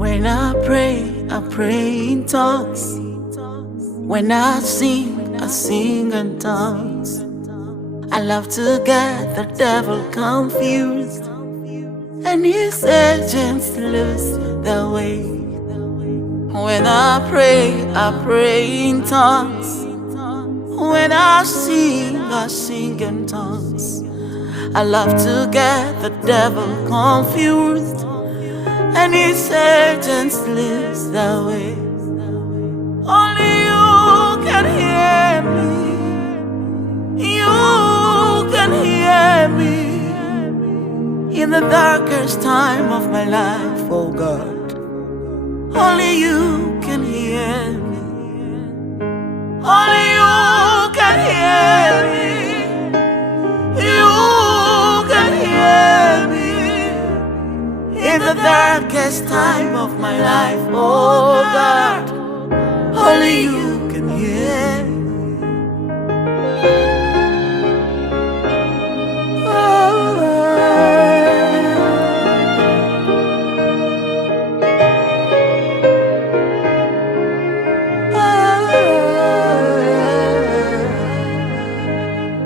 When I pray in tongues. When I sing in tongues. I love to get the devil confused and his agents lose their way. When I pray in tongues. When I sing in tongues. I love to get the devil confused and his agents lose their way. Only you can hear me. You can hear me in the darkest time of my life, oh God. Only you can hear me. Only you can hear me. You can hear me in the darkest time of my life, oh God. Only you can hear me.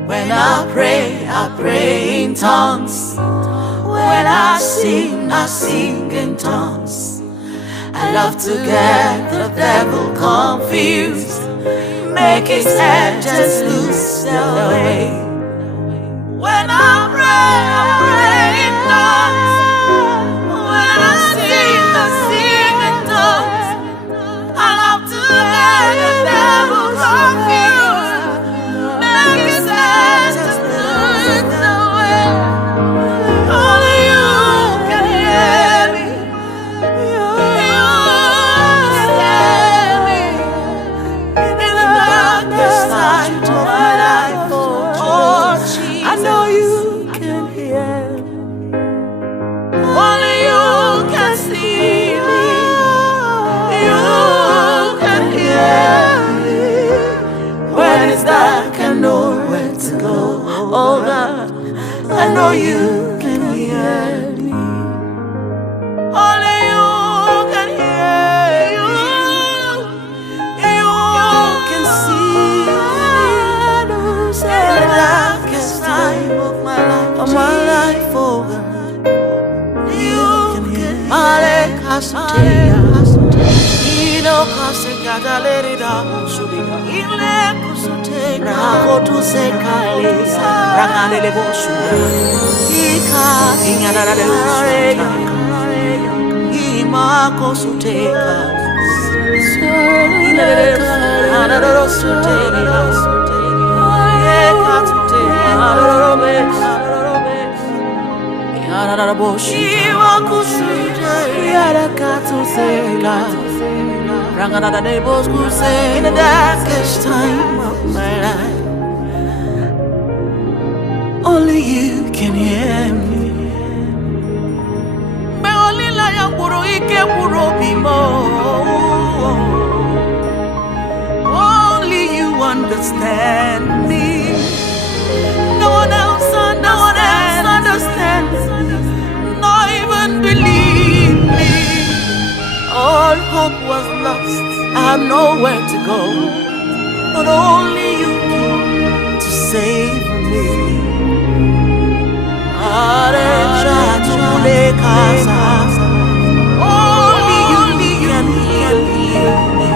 When I pray in tongues. When I sing in tongues. I love to get the devil confused, make his head just lose their way. When I pray in tongues. When I sing in tongues. I love to get the devil confused, make his head just lose their way. Only you can hear me. You can hear me in the darkest time of my life. Oh, Jesus, I know you can hear me. Only you can see me. You can hear me when it's dark. I know where to go. Oh God, I know you can hear me. Only you can hear you. You can see me in the darkest time of my life, oh God. You can hear me. Ino kasekata lerida musubiga. Ile kusute na kotuse kalisa. Rakane le bosuga. Ika ingana le bosuga. Ima kosute kalisa. Ile kana le rosute kalisa. Eka tute kalorobe. Ingana le bosuga. Ima kusute yara katuse kalisa. In the darkest time of my life, only you can hear me. Only you understand me. No one else understands me. Not even believe me. All hope was lost. I have nowhere to go, but only you can to save me. Only you can heal me.